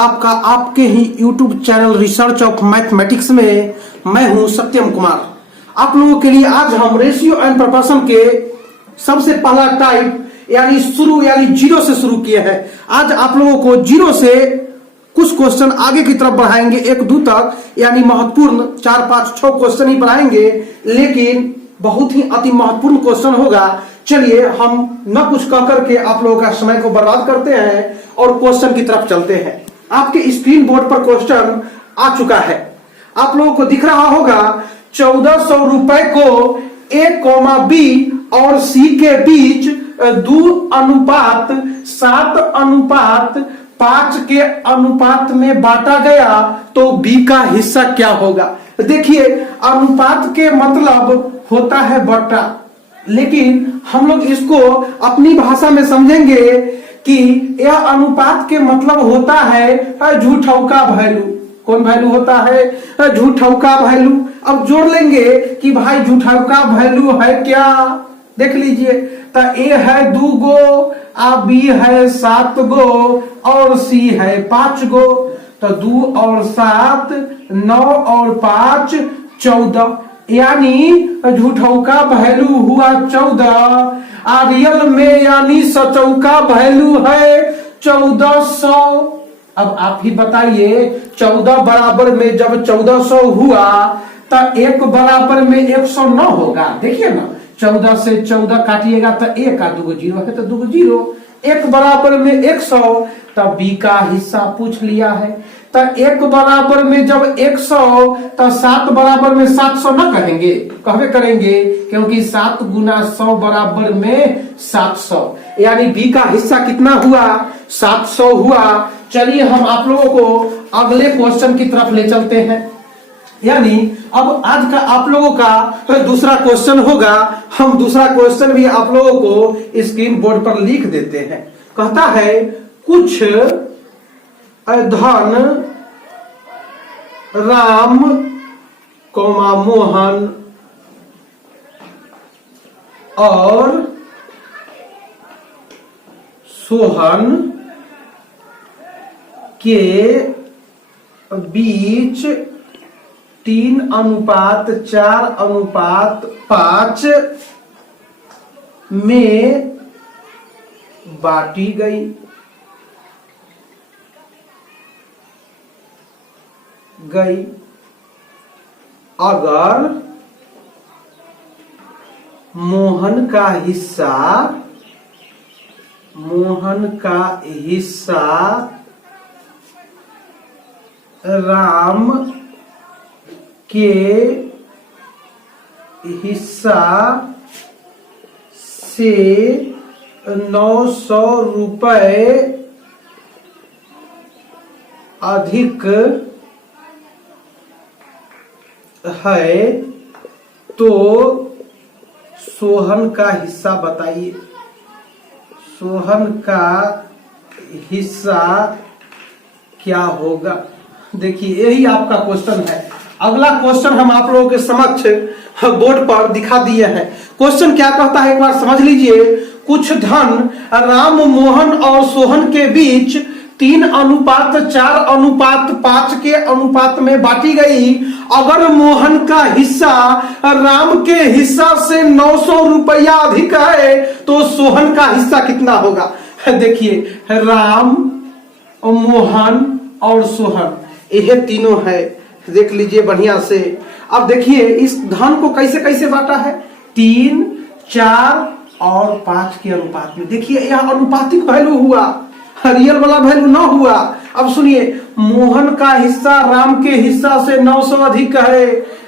आपका आपके ही YouTube channel research of mathematics में। मैं हूं सत्यम कुमार। आप लोगों के लिए आज हम रेशियो एंड प्रोपोर्शन के सबसे पहला टाइप यानी जीरो से शुरू किए हैं। आज आप लोगों को जीरो से कुछ क्वेश्चन आगे की तरफ बढ़ाएंगे, 1-2 तक, यानी महत्वपूर्ण 4-5-6 क्वेश्चन ही बढ़ाएंगे, लेकिन बहुत ही अति महत्वपूर्ण क्वेश्चन होगा। चलिए हम न कुछ कह करके आप लोगों का समय को बर्बाद करते हैं और क्वेश्चन की तरफ चलते हैं। आपके स्क्रीन बोर्ड पर क्वेश्चन आ चुका है, आप लोगों को दिख रहा होगा। 1400 रुपए को A, B और C के बीच 2:7:5 के अनुपात में बांटा गया तो B का हिस्सा क्या होगा। देखिए, अनुपात के मतलब होता है बट्टा, लेकिन हम लोग इसको अपनी भाषा में समझेंगे कि यह अनुपात के मतलब होता है झूठाऊ का वैल्यू। कौन वैल्यू होता है? झूठाऊ का वैल्यू। अब जोड़ लेंगे कि भाई झूठाऊ का वैल्यू है क्या, देख लीजिए। तो A है 2 गो, B है 7 गो और C है 5 गो। तो 2 और 7 9 और 5 14, यानी झूठाऊ का वैल्यू हुआ 14। रियल में यानी सचऊ का वैल्यू है 1400। अब आप ही बताइए, 14 बराबर में जब 1400 हुआ तो 1 बराबर में 109 होगा। देखिए ना, 14 से 14 काटिएगा तो 1 का 2 जीरो है तो 2 जीरो। 1 बराबर में 100, तब B का हिस्सा पूछ लिया है। तो 1 बराबर में जब 100 तो 7 बराबर में 700 न कहेंगे, कहवे करेंगे, क्योंकि 7 गुना 100 बराबर में 700, यानी B का हिस्सा कितना हुआ? 700 हुआ। चलिए हम आप लोगों को अगले क्वेश्चन की तरफ ले चलते हैं। यानी अब आज का आप लोगों का दूसरा क्वेश्चन होगा। हम दूसरा क्वेश्चन भी आप लोगों को स्क्रीन बोर्ड पर लिख देते हैं। कहता है, कुछ धन राम, मोहन और सोहन के बीच 3:4:5 में बांटी गई। अगर मोहन का हिस्सा राम के हिस्सा से 900 रुपए अधिक है तो सोहन का हिस्सा बताइए। सोहन का हिस्सा क्या होगा? देखिए, यही आपका क्वेश्चन है। अगला क्वेश्चन हम आप लोगों के समक्ष बोर्ड पर दिखा दिए हैं। क्वेश्चन क्या कहता है, एक बार समझ लीजिए। कुछ धन राम, मोहन और सोहन के बीच 3:4:5 के अनुपात में बांटी गई। अगर मोहन का हिस्सा राम के हिस्सा से 900 रुपया अधिक है तो सोहन का हिस्सा कितना होगा। देखिए, राम, मोहन और सोहन, यह तीनों है, देख लीजिए बढ़िया से। अब देखिए इस धन को कैसे कैसे बांटा है, 3, 4 और 5 के अनुपात में। देखिए यह अनुपातिक वैल्यू हुआ, रियल वाला वैल्यू ना हुआ। अब सुनिए, मोहन का हिस्सा राम के हिस्सा से 900 अधिक है।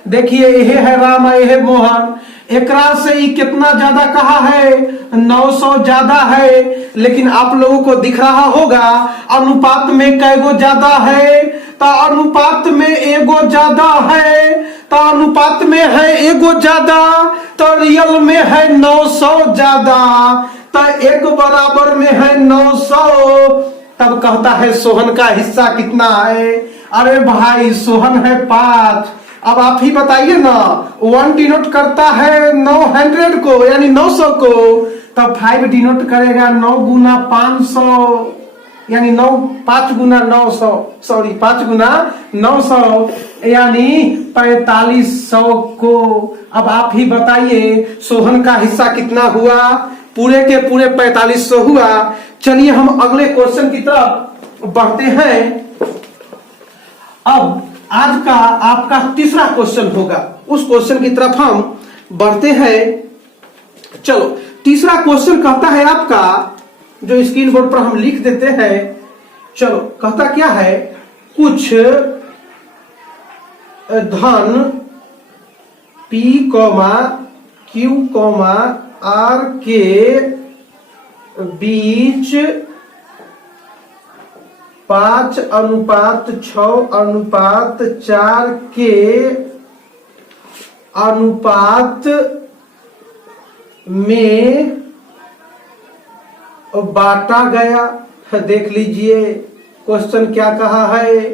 देखिए यह है राम, यह है मोहन। एकरा से ही कितना ज्यादा कहा है? 900 ज्यादा है। लेकिन आप लोगों को दिख रहा होगा अनुपात में कैगो ज्यादा है? तो अनुपात में एगो ज्यादा है। तो अनुपात में है एगो ज्यादा, तो रियल में है 900 ज्यादा। तो 1 बराबर में है 900। तब कहता है सोहन का हिस्सा कितना है? अरे भाई सोहन है 5। अब आप ही बताइए ना, 1 डिनोट करता है 900 को, यानी 900 को, तब 5 डिनोट करेगा 9 गुना 500। यानी 9 5 गुना 900, सॉरी 5 गुना 900 यानी 4500 को। अब आप ही बताइए सोहन का हिस्सा कितना हुआ? पूरे के पूरे 4500 हुआ। चलिए हम अगले क्वेश्चन की तरफ बढ़ते हैं। अब आज का आपका तीसरा क्वेश्चन होगा, उस क्वेश्चन की तरफ हम बढ़ते हैं। चलो तीसरा क्वेश्चन कहता है आपका, जो स्क्रीन बोर्ड पर हम लिख देते हैं। चलो कहता क्या है, कुछ धन P, Q, R के बीच 5:6:4 के अनुपात में बांटा गया। देख लीजिए क्वेश्चन क्या कहा है,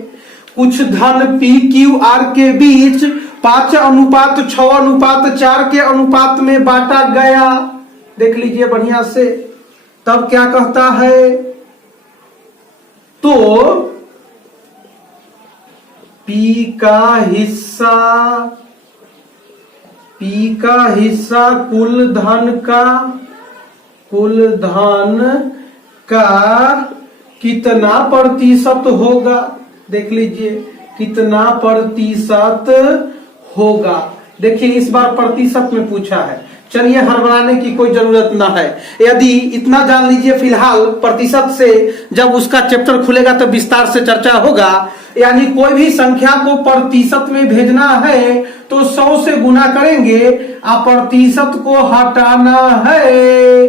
कुछ धन P, Q, R के बीच 5:6:4 के अनुपात में बांटा गया। देख लीजिए बढ़िया से। तब क्या कहता है, तो P का हिस्सा कुल धन का कितना प्रतिशत होगा? देख लीजिए कितना प्रतिशत होगा। देखिए इस बार प्रतिशत में पूछा है, चलिए हड़बड़ाने की कोई जरूरत ना है। यदि इतना जान लीजिए फिलहाल, प्रतिशत से जब उसका चैप्टर खुलेगा तो विस्तार से चर्चा होगा। यानी कोई भी संख्या को प्रतिशत में भेजना है तो 100 से गुना करेंगे, और प्रतिशत को हटाना है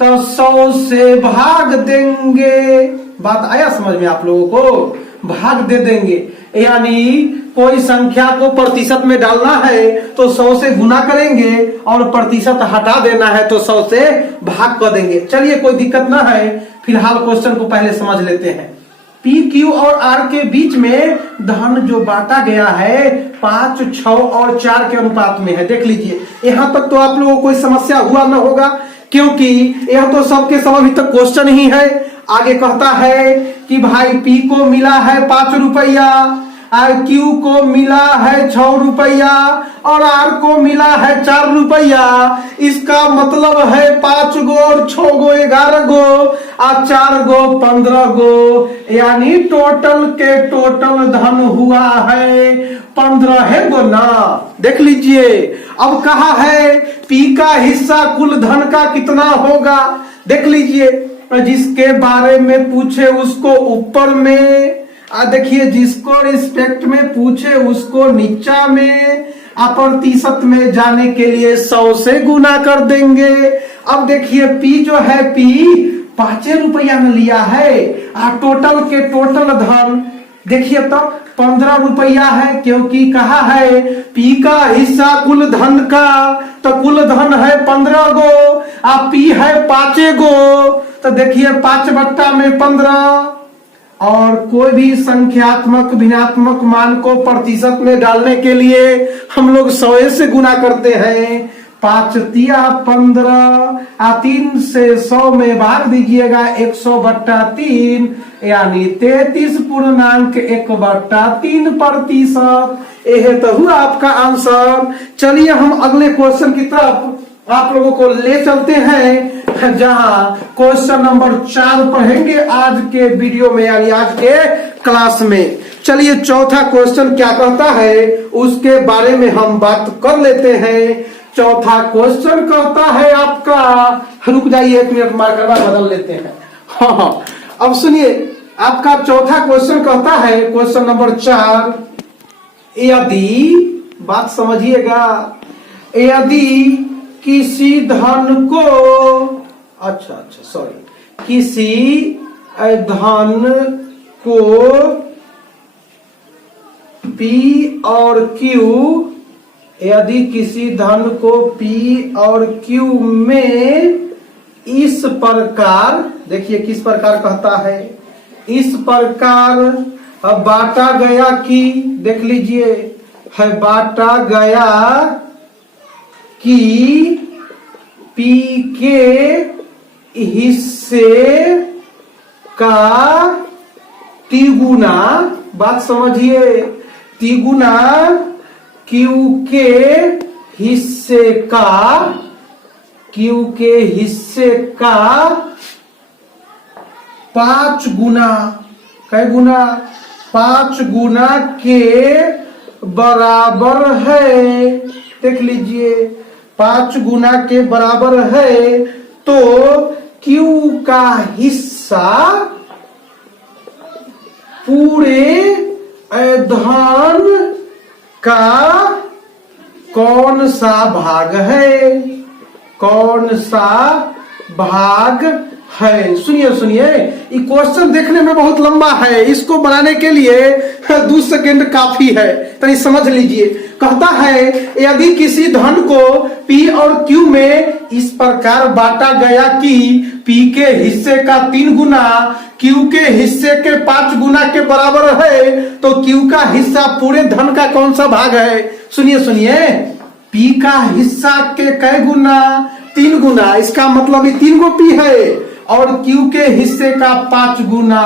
तो 100 से भाग देंगे। बात आया समझ में आप लोगों को? भाग दे देंगे, यानी कोई संख्या को प्रतिशत में डालना है तो 100 से गुना करेंगे और प्रतिशत हटा देना है तो 100 से भाग कर देंगे। चलिए कोई दिक्कत ना है, फिलहाल क्वेश्चन को पहले समझ लेते हैं। P, Q और R के बीच में धन जो बांटा गया है 5, 6 और 4 के अनुपात में है। देख लीजिए यहां तक तो आप लोगों को कोई समस्या हुआ ना होगा, क्योंकि यह तो सबके सब अभी तक क्वेश्चन ही है। आगे कहता है कि भाई P को मिला है 5 रुपया, Q को मिला है 6 रुपया और R को मिला है 4 रुपया। इसका मतलब है 5 गो और 6 गो 11 गो और 4 गो 15 गो, यानी टोटल के टोटल धन हुआ है 15 गो ना। देख लीजिए अब कहा है P का हिस्सा कुल धन का कितना होगा। देख लीजिए जिसके बारे में पूछे उसको ऊपर में, देखिए जिसको रिस्पेक्ट में पूछे उसको नीचा में, प्रतिशत में जाने के लिए 100 से गुना कर देंगे। अब देखिए P जो है P 5 रुपया में लिया है, टोटल के टोटल धन देखिए तो 15 रुपया है, क्योंकि कहा है P का हिस्सा कुल धन का, तो कुल धन है 15 गो, P है 5 गो, तो देखिए 5/15। और कोई भी संख्यात्मक भिन्नात्मक मान को प्रतिशत में डालने के लिए हम लोग 100 से गुना करते हैं। 5 तिया 15, 3 से 100 में भाग दीजिएगा 100/3, यानी 33.1/3%। यह तो हुआ आपका आंसर। चलिए हम अगले क्वेश्चन की तरफ आप लोगों को ले चलते हैं, जहां क्वेश्चन नंबर 4 पढ़ेंगे आज के वीडियो में, यानी आज के क्लास में। चलिए चौथा क्वेश्चन क्या कहता है उसके बारे में हम बात कर लेते हैं। चौथा क्वेश्चन कहता है आपका, रुक जाइए 1 मिनट, मार्कर बदल लेते हैं। हाँ अब सुनिए, आपका चौथा क्वेश्चन कहता है, क्वेश्चन नंबर 4, यदि बात समझिएगा, यदि किसी धन को किसी धन को P और Q, यदि किसी धन को P और Q में इस प्रकार, देखिए किस प्रकार कहता है, इस प्रकार बांटा गया कि, देख लीजिए है बांटा गया कि P के हिस्से का तिगुना, बात समझिए, तिगुना क्यू के हिस्से का, क्यू के हिस्से का 5 गुना, कै गुना, 5 गुना के बराबर है। देख लीजिए 5 गुना के बराबर है तो क्यू का हिस्सा पूरे धन का कौन सा भाग है, कौन सा भाग है। सुनिए सुनिए, ये क्वेश्चन देखने में बहुत लंबा है, इसको बनाने के लिए 2 सेकंड काफी है, तो समझ लीजिए। कहता है यदि किसी धन को P और Q में इस प्रकार बांटा गया कि P के हिस्से का 3 गुना Q के हिस्से के 5 गुना के बराबर है तो Q का हिस्सा पूरे धन का कौन सा भाग है। सुनिए सुनिए, P का हिस्सा के कै गुना, 3 गुना, इसका मतलब ये 3 गो P है और Q के हिस्से का 5 गुना।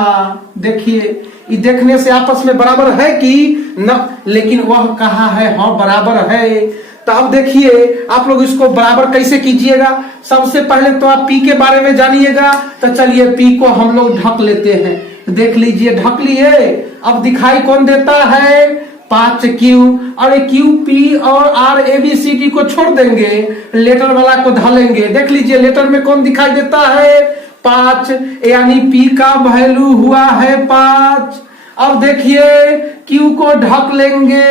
देखिए ये देखने से आपस में बराबर है कि न, लेकिन वह कहा है हाँ बराबर है। तो अब देखिए आप लोग इसको बराबर कैसे कीजिएगा। सबसे पहले तो आप P के बारे में जानिएगा, तो चलिए P को हम लोग ढक लेते हैं। देख लीजिए ढक लिए। अब दिखाई कौन देता है, 5Q, और QP और R ABCD को छोड़ देंगे, लेटर वाला को ढालेंगे। देख लीजिए लेटर में कौन दिखाई देता है, 5, यानी P का वैल्यू हुआ है 5। अब देखिए Q को ढक लेंगे।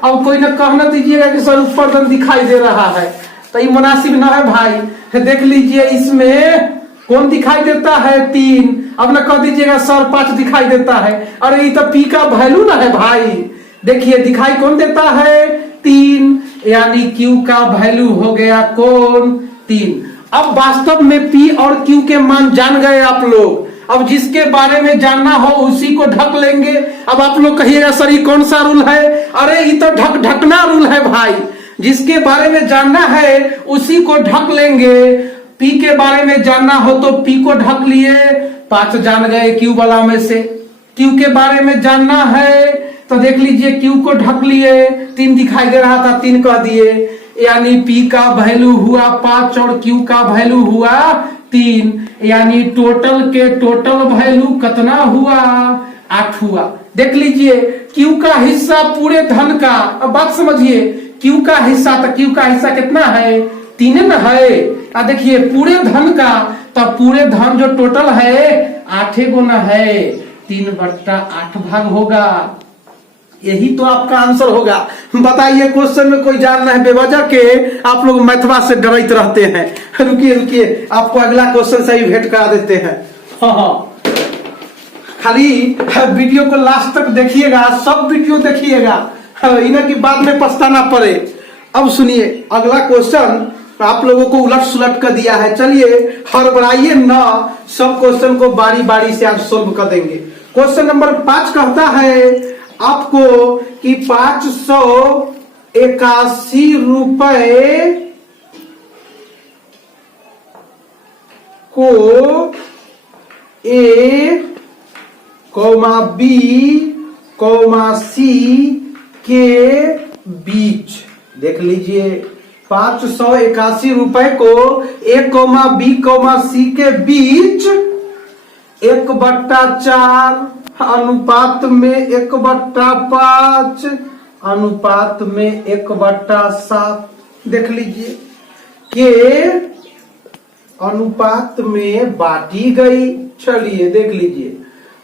अब कोई ना कहना दीजिएगा कि सर ऊपर तक दिखाई दे रहा है, तो ये मुनासिब ना है भाई। देख लीजिए इसमें कौन दिखाई देता है, 3। अब ना कह दीजिएगा सर 5 दिखाई देता है, अरे ये तो P का वैल्यू ना है भाई। देखिए दिखाई कौन देता है, 3, यानी Q का वैल्यू हो गया कौन, 3। अब वास्तव में P और Q के मान जान गए आप लोग। अब जिसके बारे में जानना हो उसी को ढक लेंगे। अब आप लोग कहिएगा सर ये कौन सा रूल है, अरे ये तो ढकना रूल है भाई। जिसके बारे में जानना है उसी को ढक लेंगे। P के बारे में जानना हो तो P को ढक लिए, 5 जान गए Q वाला में से। Q के बारे में जानना है तो देख लीजिए Q को ढक लिए, 3 दिखाई दे रहा था, 3 कह दिए, यानी P का वैल्यू हुआ 5 और Q का वैल्यू हुआ 3, यानी टोटल के टोटल वैल्यू कितना हुआ, 8 हुआ। देख लीजिए Q का हिस्सा पूरे धन का, अब बात समझिए, Q का हिस्सा, तो Q का हिस्सा कितना है, 3 न है। देखिए पूरे धन का, तो पूरे धन जो टोटल है 8 गुना है, 3/8 भाग होगा। यही तो आपका आंसर होगा। बताइए क्वेश्चन में कोई जान है बेवजह के आप लोग मैथवा से डरते रहते हैं। रुकिए रुकिए, आपको अगला क्वेश्चन से ही भेंट करा देते हैं। हाँ, खाली वीडियो को लास्ट तक देखिएगा, सब वीडियो देखिएगा, इन्हें की बाद में पछताना पड़े। अब सुनिए अगला क्वेश्चन आप लोगों को उलट सुलट कर दिया है। चलिए हड़बड़ाइए ना, सब क्वेश्चन को बारी बारी से आज सोल्व कर देंगे। क्वेश्चन नंबर 5 कहता है आपको कि 581 रुपए को A, B, C के बीच, देख लीजिए 581 रुपए को A, B, C के बीच 1/4 अनुपात में 1/5 अनुपात में 1/7, देख लीजिए के अनुपात में बांटी गई। चलिए देख लीजिए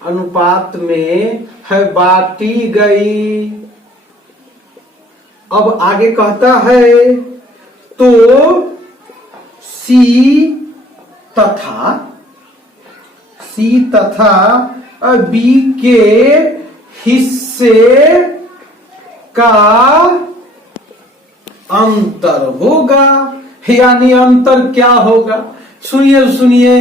अनुपात में है बांटी गई। अब आगे कहता है तो C तथा B के हिस्से का अंतर होगा, यानी अंतर क्या होगा। सुनिए सुनिए,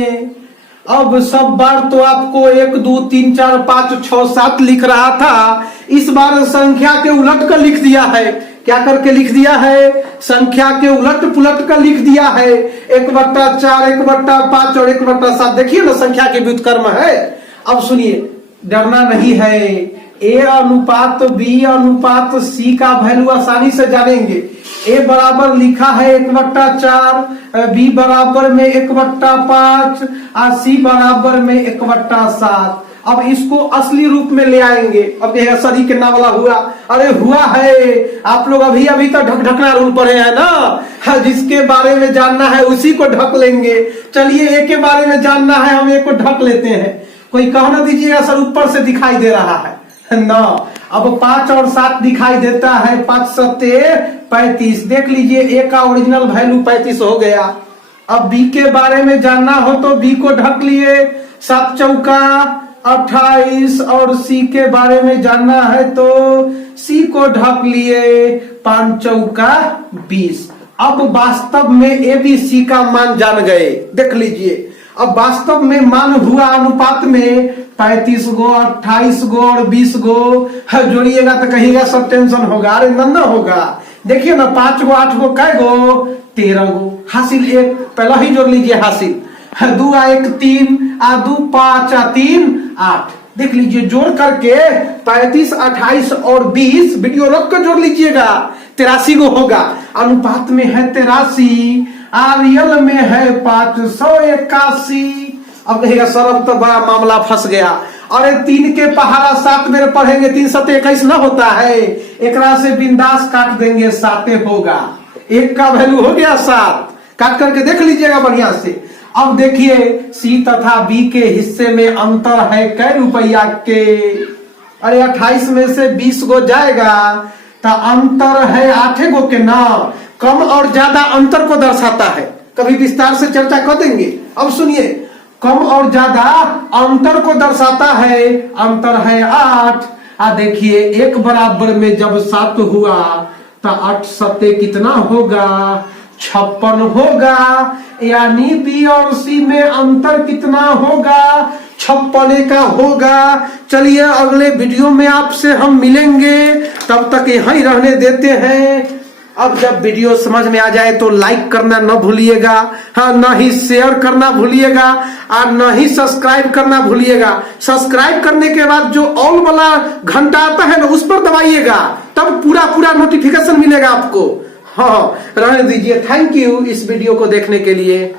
अब सब बार तो आपको 1 2 3 4 5 6 7 लिख रहा था, इस बार संख्या के उलट कर लिख दिया है। क्या करके लिख दिया है, संख्या के उलट पुलट कर लिख दिया है। 1/4 1/5 और 1/7, देखिए ना संख्या के व्युत्क्रम है। अब सुनिए, डरना नहीं है। ए अनुपात बी अनुपात सी का वैल्यू आसानी से जानेंगे। ए बराबर लिखा है 1/4, बी बराबर में 1/5 और सी बराबर में 1/7। अब इसको असली रूप में ले आएंगे। अब यह सदी कितना वाला हुआ? अरे हुआ है। आप लोग अभी अभी तो ढकना रूल पढ़े हैं ना। हाँ, जिसके बारे में जानना है उसी को ढक लेंगे। चलिए, ए के बारे में जानना है, हम ए को ढक लेते हैं। कोई कहना दीजिएगा सर ऊपर से दिखाई दे रहा है ना। अब 5 और 7 दिखाई देता है, 5 सत्ते 35। देख लीजिए, ए का ओरिजिनल वैल्यू 35 हो गया। अब बी के बारे में जानना हो तो बी को ढक लिए, 7 चौका 28। और सी के बारे में जानना है तो सी को ढक लिए, 5 चौका 20। अब वास्तव में ए बी सी का मान जान गए। देख लीजिए, अब वास्तव में मान हुआ अनुपात में 35 गो, 28 गो और 20 गो। जोड़िएगा तो कहिएगा सब टेंशन होगा। अरे नन्ना होगा। देखिए ना, 5 गो 8 गो कै गो? 13 गो। हासिल 1 पहला ही जोड़ लीजिए। हासिल 2 आ 1 3 आ 2 5 आ 3 8। देख लीजिए, जोड़ करके 35 28 और 20 वीडियो रोक कर जोड़ लीजिएगा, 83 गो होगा। अनुपात में है 83, रियल में है 581। अब कहेगा सर अब तो बड़ा मामला फंस गया। अरे 3 के पहाड़ा 7 मेरे पढ़ेंगे, 3 7 21 ना होता है। एक से बिंदास काट देंगे, 7 होगा। 1 का वैल्यू हो गया 7। काट करके देख लीजिएगा बढ़िया से। अब देखिए, सी तथा बी के हिस्से में अंतर है कै रुपया के? अरे 28 में से 20 गो जाएगा तो अंतर है 8 गो के ना। कम और ज्यादा अंतर को दर्शाता है, कभी विस्तार से चर्चा कर देंगे। अब सुनिए, कम और ज्यादा अंतर को दर्शाता है। अंतर है 8। देखिए, 1 बराबर में जब 7 हुआ तो 8 सत्ते कितना होगा? 56 होगा। यानी बी और सी में अंतर कितना होगा? 56 का होगा। चलिए, अगले वीडियो में आपसे हम मिलेंगे, तब तक यहीं रहने देते हैं। अब जब वीडियो समझ में आ जाए तो लाइक करना न भूलिएगा। हाँ, न ही शेयर करना भूलिएगा और न ही सब्सक्राइब करना भूलिएगा। सब्सक्राइब करने के बाद जो ऑल वाला घंटा आता है ना, उस पर दबाइएगा, तब पूरा नोटिफिकेशन मिलेगा आपको। हाँ, रहने दीजिए। थैंक यू इस वीडियो को देखने के लिए।